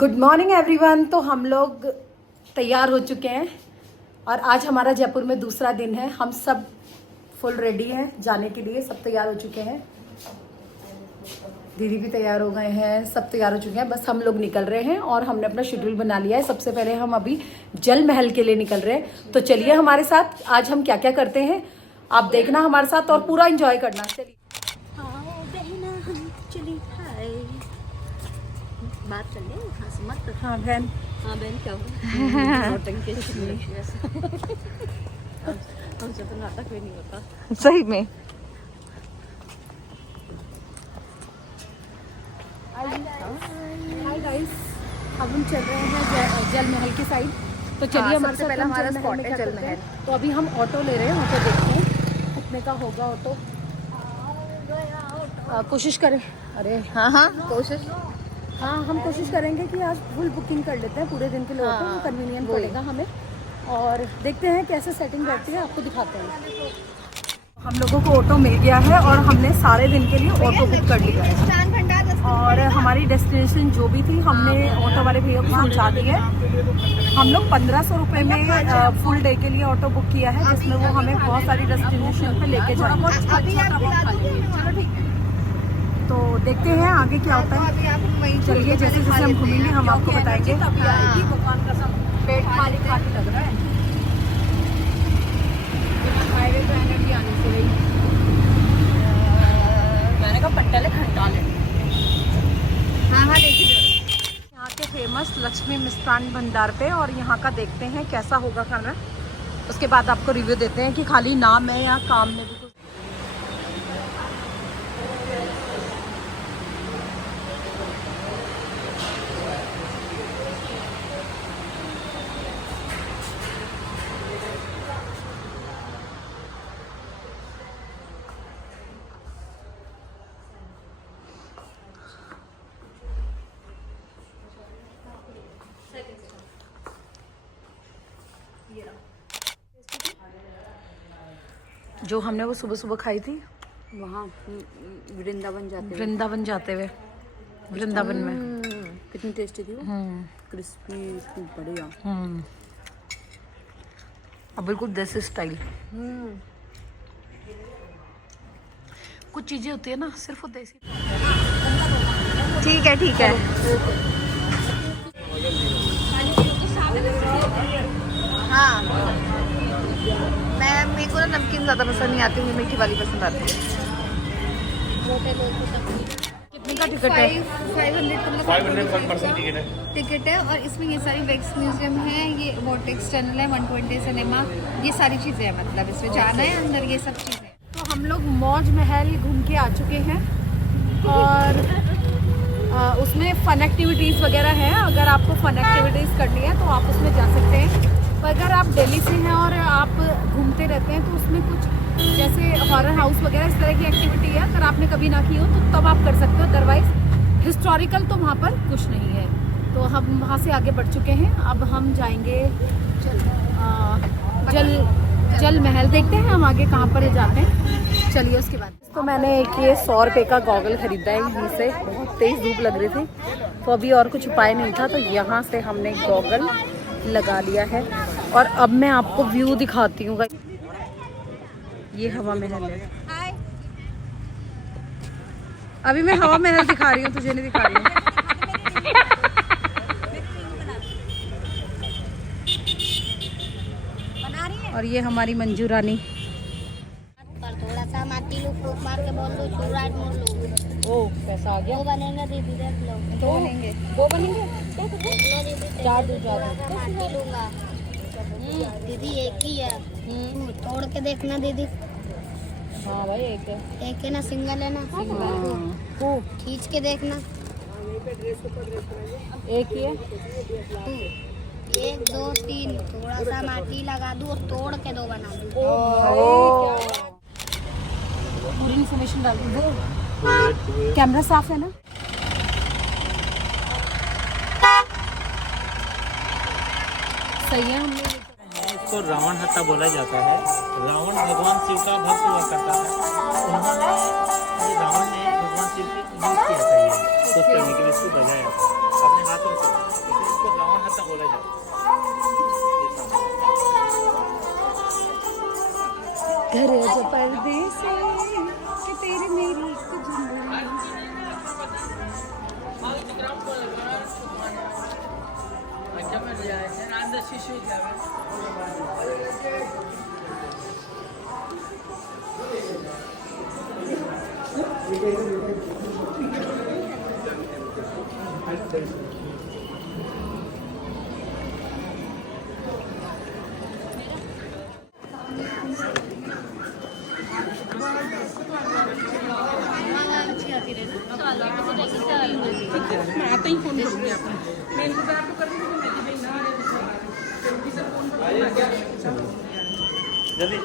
Good morning everyone. तो हम लोग तैयार हो चुके हैं और आज हमारा जयपुर में दूसरा दिन है। हम सब फुल रेडी हैं जाने के लिए, सब तैयार हो चुके हैं। दीदी भी तैयार हो गए हैं, सब तैयार हो चुके हैं, बस हम लोग निकल रहे हैं और हमने अपना शेड्यूल बना लिया है। सबसे पहले हम अभी जल महल के लिए निकल रहे हैं, तो चलिए हमारे साथ आज हम क्या क्या करते हैं आप देखना हमारे साथ और पूरा एंजॉय करना। चलिए बात कर ले, हंस मत। हाँ बहन, हाँ बहन क्या हुआ? हमसे तो नाटक भी नहीं होता सही में। हाय गाइस, अब हम चल रहे हैं जल महल की साइड। तो चलिए सबसे पहला हमारा स्पॉट है जल महल। तो अभी हम ऑटो ले रहे हैं, ऑटो देखते हैं कितने का होगा ऑटो। कोशिश करें। अरे हाँ कोशिश। हाँ, हम कोशिश करेंगे कि आज फुल बुकिंग कर लेते हैं पूरे दिन के लिए ऑटो। हाँ, कन्वीनियंट पड़ेगा हमें और देखते हैं कैसे सेटिंग बैठती है, आपको दिखाते हैं। हम लोगों को ऑटो मिल गया है और हमने सारे दिन के लिए ऑटो बुक कर लिया है और हमारी डेस्टिनेशन जो भी थी हमने ऑटो वाले भैया को पहुँचा दी है। हम लोग 1500 रुपये में फुल डे के लिए ऑटो बुक किया है, जिसमें वो हमें बहुत सारी डेस्टिनेशन पे लेके जाएंगे। तो देखते हैं आगे क्या होता है। चलिए जैसे जैसे हम घूमेंगे हम आपको बताएंगे। पेट खाली खाली लग रहा है, हाईवे पे एनर्जी आने से रही। मैंने कहा पट्टा ले खंडा ले। हाँ देखिए यहाँ के फेमस लक्ष्मी मिष्ठान भंडार पे, और यहाँ का देखते हैं कैसा होगा खाना। उसके बाद आपको रिव्यू देते हैं कि खाली नाम है या काम में भी कुछ। जो हमने वो सुबह सुबह खाई थी वहाँ वृंदावन जाते हुए वृंदावन में कितनी टेस्टी थी वो। क्रिस्पी बढ़िया। अब बिल्कुल देसी स्टाइल। कुछ चीजें होती है ना सिर्फ वो देसी। ठीक है हाँ। मेरे को ना नमकीन ज़्यादा पसंद नहीं आती, मुझे मीठी वाली पसंद आती है। कितने का टिकट है? 500 पर पर्सन टिकट है और इसमें ये सारी वैक्स म्यूजियम है, ये वोटेक्स टनल है, 120 सिनेमा, ये सारी चीज़ें हैं। मतलब इसमें जाना है अंदर, ये सब चीज़ें। तो हम लोग मौज महल घूम के आ चुके हैं और उसमें फन एक्टिविटीज़ वगैरह हैं। अगर आपको फन एक्टिविटीज़ करनी है तो आप उसमें जा सकते हैं। पर अगर आप दिल्ली से हैं और आप घूमते रहते हैं तो उसमें कुछ जैसे हॉरर हाउस वगैरह इस तरह की एक्टिविटी है, अगर आपने कभी ना की हो तो तब आप कर सकते हो। अदरवाइज हिस्टोरिकल तो वहाँ पर कुछ नहीं है। तो हम वहाँ से आगे बढ़ चुके हैं, अब हम जाएंगे जल महल। देखते हैं हम आगे कहाँ पर जाते हैं। चलिए उसके बाद तो मैंने एक ये 100 रुपये का गॉगल ख़रीदा है यहीं से। बहुत तेज़ धूप लग रही थी तो अभी और कुछ उपाय नहीं था, तो यहाँ से हमने गॉगल लगा लिया है और अब मैं आपको व्यू दिखाती हूँ। ये हवा महल है। अभी मैं हवा महल दिखा रही हूँ, तुझे नहीं दिखा रही हूँ। और ये हमारी मंजू रानी। थोड़ा सा माटी लो, फूक मार के बोल दो, चूराट मोड़ लो। ओ पैसा आ गया। वो बनेगा दीदी, देख लो। दो बनेंगे, दो बनेंगे। चार दो माटी लूंगा दीदी, एक ही है। तोड़ के देखना दीदी। हाँ भाई एक है ना, सिंगल है ना। खींच के देखना। एक ही है। 1 2 3 थोड़ा सा माटी लगा दूँ और तोड़ के 2 बना दूँ। पूरी इन्फॉर्मेशन डाल दो। कैमरा साफ है ना? सही है। हमने इसको रावण हत्ता बोला जाता है। रावण भगवान शिव का भक्त हुआ करता था। उन्होंने रावण ने भगवान शिव की यूज किया था, ये कुछ करने के लिए इसको बजाया अपने हाथों से। हत्ता बोला जाता है। घर जो परदेसी कि तेरी मेरी कुछ अच्छी आती रहे ना। मैं आता ही फोन करूँगी आपको। मैं इंतजार आपको कर रही हूँ, मैं भी ना आ रही जल्दी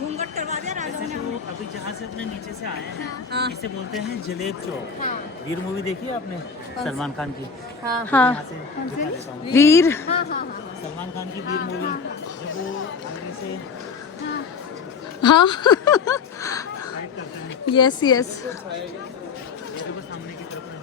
घूंघट करवा दिया राजा ऐसे ने। तो अभी जहाँ से अपने नीचे से आए हैं हाँ। इसे बोलते हैं जलेब चौक। हाँ वीर मूवी देखी है आपने सलमान खान की? हाँ हाँ यहाँ से दिखा देता हूँ। वीर हाँ हाँ हाँ सलमान खान की वीर मूवी जब वो आगे से हाँ फाइट करते हैं, यस यस ये देखो सामने की तरफ में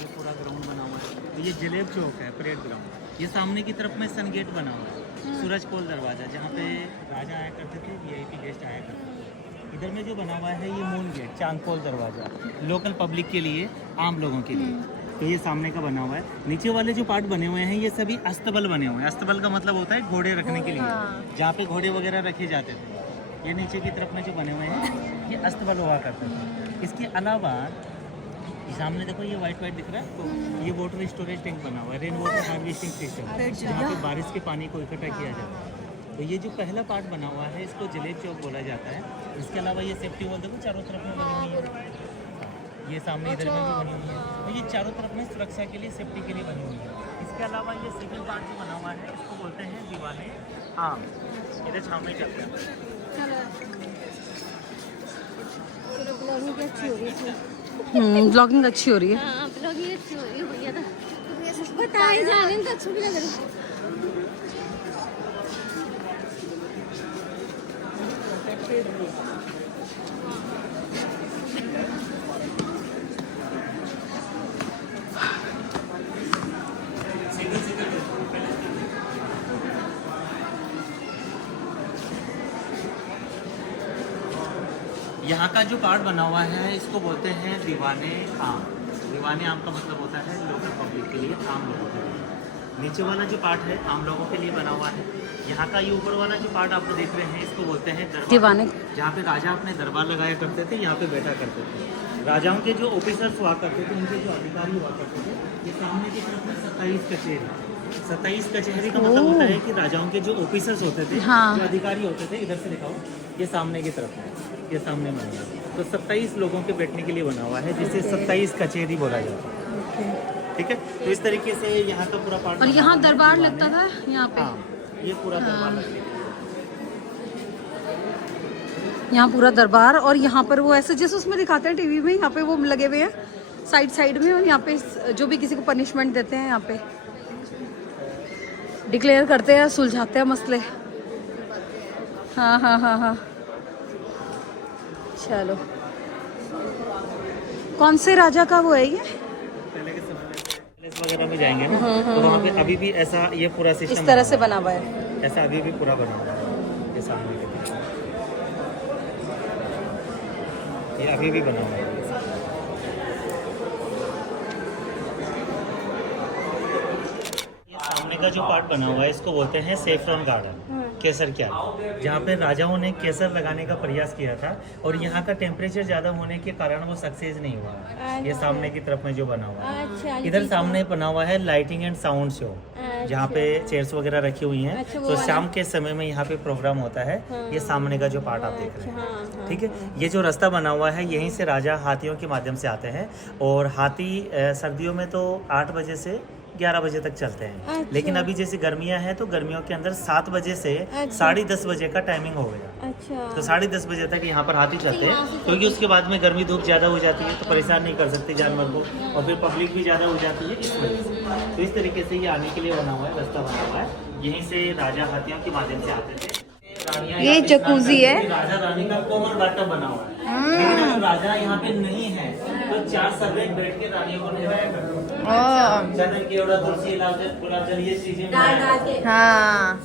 ये पूरा ग्राउंड बना हुआ है। तो ये जलेब चौक है, परेड ग्राउंड। ये सामने की तरफ में सन गेट बना हुआ है, सूरज पोल दरवाजा, जहाँ पे राजा आया करते थे, वीआईपी गेस्ट आया करते थे। इधर में जो बना हुआ है ये मून गेट, चांद पोल दरवाजा, लोकल पब्लिक के लिए, आम लोगों के लिए। तो ये सामने का बना हुआ है। नीचे वाले जो पार्ट बने हुए हैं ये सभी अस्तबल बने हुए हैं। अस्तबल का मतलब होता है घोड़े रखने के लिए, जहाँ पे घोड़े वगैरह रखे जाते थे। ये नीचे की तरफ में जो बने हुए हैं ये अस्तबल हुआ करते थे। इसके अलावा ये सामने देखो ये वाइट वाइट दिख रहा है, तो ये वाटर स्टोरेज टैंक बना हुआ है, रेन वाटर हार्वेस्टिंग सिस्टम, जहाँ पे बारिश के पानी को इकट्ठा किया जाता है। तो ये जो पहला पार्ट बना हुआ है इसको जलेब चौक बोला जाता है। इसके अलावा ये सेफ्टी वॉल देखो चारों तरफ में बनी हुई है, ये सामने इधर में भी बनी हुई है। तो ये चारों तरफ में सुरक्षा के लिए, सेफ्टी के लिए बनी हुई है। इसके अलावा ये सिविल पार्ट जो बना हुआ है इसको बोलते हैं दीवाने आम। इधर छाँव में चलते हैं। ब्लॉगिंग अच्छी हो रही है। हाँ ब्लॉगिंग अच्छी हो रही है भैया। तो बताए जाने में तो अच्छा भी लग रहा है। यहाँ का जो पार्ट बना हुआ है इसको बोलते हैं दीवाने आम। दीवाने आम का मतलब होता है लोकल पब्लिक के लिए, आम लोगों के लिए। नीचे वाला जो पार्ट है आम लोगों के लिए बना हुआ है। यहाँ का ये ऊपर वाला जो पार्ट आप देख रहे हैं इसको बोलते हैं दरबार, दीवाने। जहाँ पे राजा अपने दरबार लगाया करते थे, यहाँ पे बैठा करते थे। राजाओं के जो ऑफिसर्स हुआ करते थे, उनके जो अधिकारी हुआ करते थे, ये सामने की तरफ में 27 कचहरी। 27 कचहरी का मतलब होता है कि राजाओं के जो ऑफिसर्स होते थे, हाँ। जो अधिकारी होते थे, इधर से दिखाओ, ये सामने की तरफ है, ये सामने बना हुआ है। तो 27 लोगों के बैठने के लिए बना हुआ है, जिसे 27 कचहरी बोला जाता है। ठीक है, तो इस तरीके से यहाँ का पूरा पार्ट। और यहाँ दरबार लगता था यहाँ पे। हाँ, ये पूरा दरबार लगता है। यहाँ पूरा दरबार, और यहाँ पर वो ऐसे जैसे उसमें दिखाते हैं टीवी में, यहाँ पे वो लगे हुए हैं साइड साइड में, और यहाँ पे जो भी किसी को पनिशमेंट देते हैं यहाँ पे डिक्लेयर करते हैं, सुलझाते हैं मसले। हाँ हाँ हाँ हाँ, चलो। कौन से राजा का वो है ये? पहले के समय में पैलेस वगैरह में जाएंगे ना, तो वहाँ पे अभी भी ऐसा ये पूरा सिस्टम इस तरह से बना हुआ है। ऐसा अभी भी पूरा बना हुआ है। ये सामने के पीछे ये अभी भी बना हुआ है। ये सामने का जो पार्ट बना हुआ है इसको बोलते हैं सेफ्रॉन गार्डन, केसर क्या, जहाँ पे राजाओं ने केसर लगाने का प्रयास किया था, और यहाँ का टेम्परेचर ज़्यादा होने के कारण वो सक्सेस नहीं हुआ। ये सामने की तरफ में जो बना हुआ है, इधर सामने बना हुआ है लाइटिंग एंड साउंड शो, जहाँ पे चेयर्स वगैरह रखी हुई हैं। तो शाम के समय में यहाँ पे प्रोग्राम होता है। ये सामने का जो पार्ट आप देख रहे हैं, ठीक है। ये जो रास्ता बना हुआ है यहीं से राजा हाथियों के माध्यम से आते हैं, और हाथी सर्दियों में तो 8 बजे से 11 बजे तक चलते हैं। अच्छा। लेकिन अभी जैसे गर्मियां हैं तो गर्मियों के अंदर 7 बजे से अच्छा। 10:30 बजे का टाइमिंग हो गया। अच्छा तो 10:30 बजे तक यहाँ पर हाथी चलते हैं, क्योंकि उसके बाद में गर्मी धूप ज़्यादा हो जाती है तो परेशान नहीं कर सकते जानवर को, और फिर पब्लिक भी ज़्यादा हो जाती है इस वजह से। तो इस तरीके से ये आने के लिए बना हुआ है, रास्ता बना हुआ है। यहीं से राजा हाथियों के माध्यम से आते थे। ये जकूजी है। राजा रानी का कॉमन बाथटब बना हुआ है। लेकिन अगर राजा यहाँ पे नहीं है तो 4 सर्वेंट बैठ के रानियों को नहलाया करते हैं। चंदन की और तुलसी गुलाब जल ये चीजें हाँ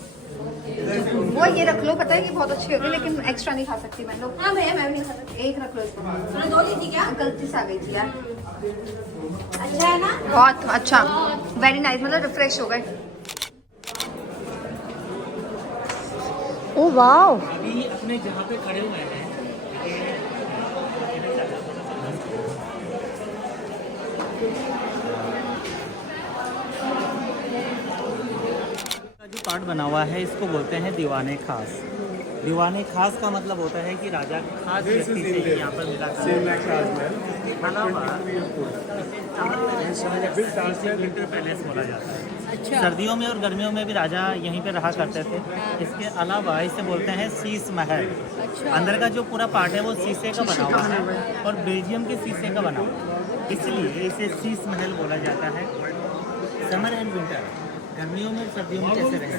वो ये रख लो, पता है कि बहुत अच्छी होती है लेकिन एक्स्ट्रा नहीं खा सकती मैं लोग। हाँ भैया मैं भी नहीं खा सकती, एक रख लो इसको। दो लीजिए क्या, गलती से आ गई थी यार। अच्छा है ना, बहुत अच्छा, वेरी नाइस, मतलब रिफ्रेश हो गए। ओ वाओ, अभी अपने जहाँ पे खड़े हुए हैं जो पार्ट बना हुआ है इसको बोलते हैं दीवाने खास। दीवाने खास का मतलब होता है कि राजा खास व्यक्ति से यहाँ पर मिला विंटर पैलेस बोला जाता है। अच्छा। सर्दियों में और गर्मियों में भी राजा यहीं पे रहा करते थे। इसके अलावा इसे बोलते हैं शीश महल। अच्छा। अंदर का जो पूरा पार्ट है वो शीशे का बना हुआ है और बेल्जियम के शीशे का बना हुआ है, इसलिए इसे शीश महल बोला जाता है। समर एंड विंटर, गर्मियों में सर्दियों में कैसे रहे।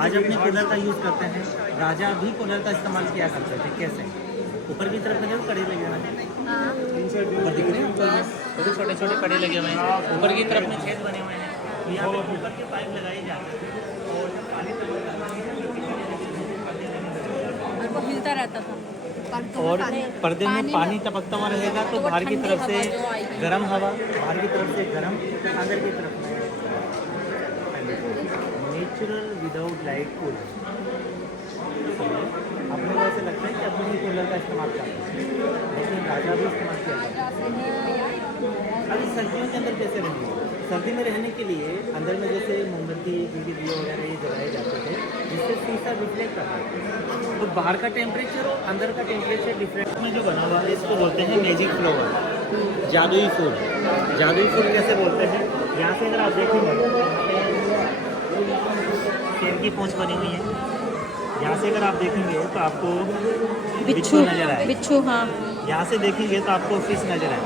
आज अपने कूलर का यूज़ करते हैं, राजा भी कूलर का इस्तेमाल किया करते थे। कैसे, ऊपर की तरफ लगे कड़े लगे हुए हैं, ऊपर दिख रहे हैं छोटे छोटे कड़े लगे हुए हैं, ऊपर की तरफ में छेद बने हुए हैं, यहाँ पे ऊपर के पाइप लगाए जाते हैं और पानी और वो हिलता रहता था। और पर्दे में पानी टपकता हुआ रहेगा तो बाहर की तरफ से गर्म हवा, बाहर की तरफ से गर्म, अंदर की तरफ नेचुरल विदाउट लाइट कूलर। अपने को ऐसे लगता है कि अपने ही कूलर का इस्तेमाल करते हैं, लेकिन राजा भी इस्तेमाल किया जाता है। अभी सर्दियों के अंदर कैसे रहेंगे, सर्दी में रहने के लिए अंदर में जैसे मोमबत्ती दीदी दिए वगैरह ये जलाए जाते थे जिससे शीशा रिफ्लेक्ट करता है, तो बाहर का टेम्परेचर और अंदर का टेम्परेचर डिफरेंट में जो बना हुआ है इसको बोलते हैं मैजिक फ्लावर, जादुई फूल। जादुई फूल कैसे बोलते हैं, यहाँ से अगर आप देखेंगे शेर की पूंछ बनी हुई है, यहाँ से अगर आप देखेंगे तो आपको बिच्छू नजर आए, बिच्छू, हाँ। यहाँ से देखेंगे तो आपको फिश नजर आए,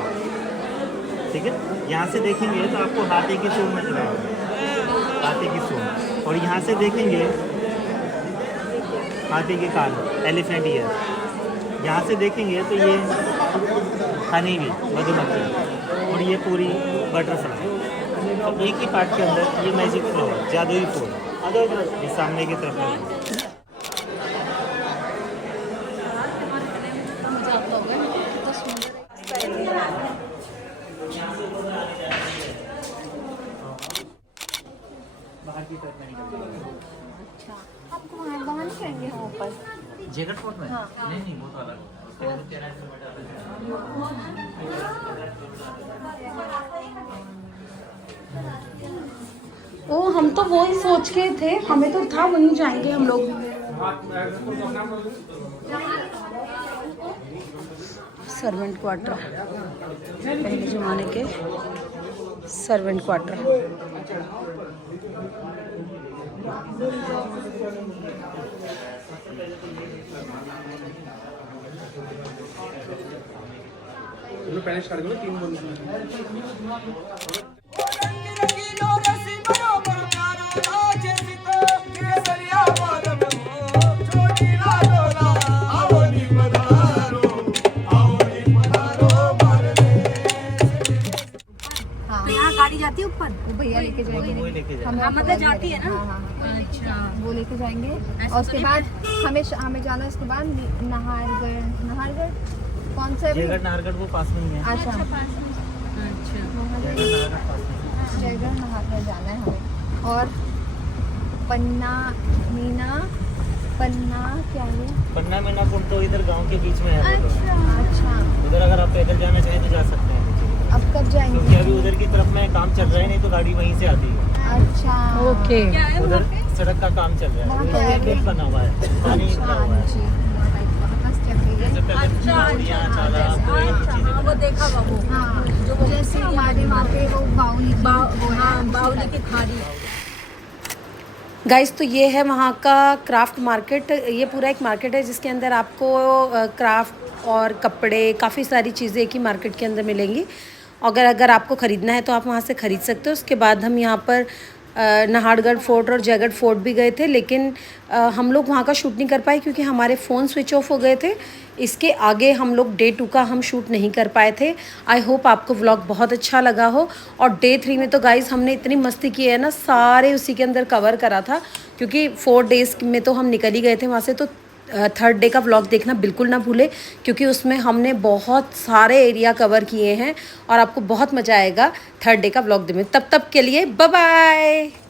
ठीक है। यहाँ से देखेंगे तो आपको हाथी की सूंड नजर आएगी, हाथी की सूंड। और यहाँ से देखेंगे हाथी के कान, एलिफेंट ईयर। यहाँ से देखेंगे तो ये हनी भी, मधुमक्खी, और ये पूरी बटरफ्लाई। तो एक ही पार्ट के अंदर ये मैजिक फ्लावर, जादुई फूल, ये सामने की तरफ है। बाहर की तरफ नहीं, अच्छा आपको वहाँ नहीं करेंगे हम ऊपर जैकेट कोट में? हाँ। नहीं वो तो अलग है। उसके लिए तो 13 ओ हम तो वो ही सोच के थे, हमें तो था वहीं जाएंगे हम लोग। सर्वेंट क्वार्टर, पहले जमाने के सर्वेंट क्वार्टर। पहले स्टार्ट करो 3 बंद। यहाँ गाड़ी जाती है ऊपर, वो भैया लेके जाएंगे। वही लेके जाएंगे। हमें मतलब जाती है ना? हाँ, हाँ। अच्छा। वो लेके जाएंगे ऐसा और उसके तो बाद हमें जाना है। उसके बाद नाहरगढ़ कौन सा है भैया? जयगढ़ नाहरगढ़ वो पास में ही है। अच्छा अच्छा। नाहरगढ़ पास में ही है। जयगढ़ नाहरगढ़ जाना है हमें। और पन्ना क्या है? पन्ना मीनापुर तो इधर गांव के बीच में है। अच्छा उधर अगर आप पैदल जाना चाहें तो जा सकते हैं, अब कब क्योंकि जाएंगे? अभी उधर की तरफ में काम चल रहा है, नहीं तो गाड़ी वहीं से आती है। अच्छा ओके। उधर सड़क का काम चल रहा वहाँ है, पे उधर खेत बना हुआ है, पानी निकला हुआ है। जैसे पहले चौड़ियाँ, चाला, तो ये चीजें वो देखा हुआ वो। हाँ, जैसे हमारे वहाँ पे वो बाउली हाँ, बाहुली की खाड़ी। गाइस तो ये है वहाँ का क्राफ्ट मार्केट। ये पूरा एक मार्केट है जिसके अंदर आपको क्राफ्ट और कपड़े, काफ़ी सारी चीज़ें एक ही मार्केट के अंदर मिलेंगी। अगर आपको ख़रीदना है तो आप वहाँ से ख़रीद सकते हो। उसके बाद हम यहाँ पर नाहरगढ़ फोर्ट और जयगढ़ फोर्ट भी गए थे, लेकिन हम लोग वहाँ का शूट नहीं कर पाए क्योंकि हमारे फ़ोन स्विच ऑफ हो गए थे। इसके आगे हम लोग डे 2 का हम शूट नहीं कर पाए थे। आई होप आपको व्लॉग बहुत अच्छा लगा हो। और डे 3 में तो गाइज़ हमने इतनी मस्ती की है ना, सारे उसी के अंदर कवर करा था क्योंकि 4 डेज़ में तो हम निकल ही गए थे वहाँ से। तो 3rd डे का व्लॉग देखना बिल्कुल ना भूले क्योंकि उसमें हमने बहुत सारे एरिया कवर किए हैं और आपको बहुत मज़ा आएगा 3rd डे का व्लॉग में। तब के लिए बाय बाय।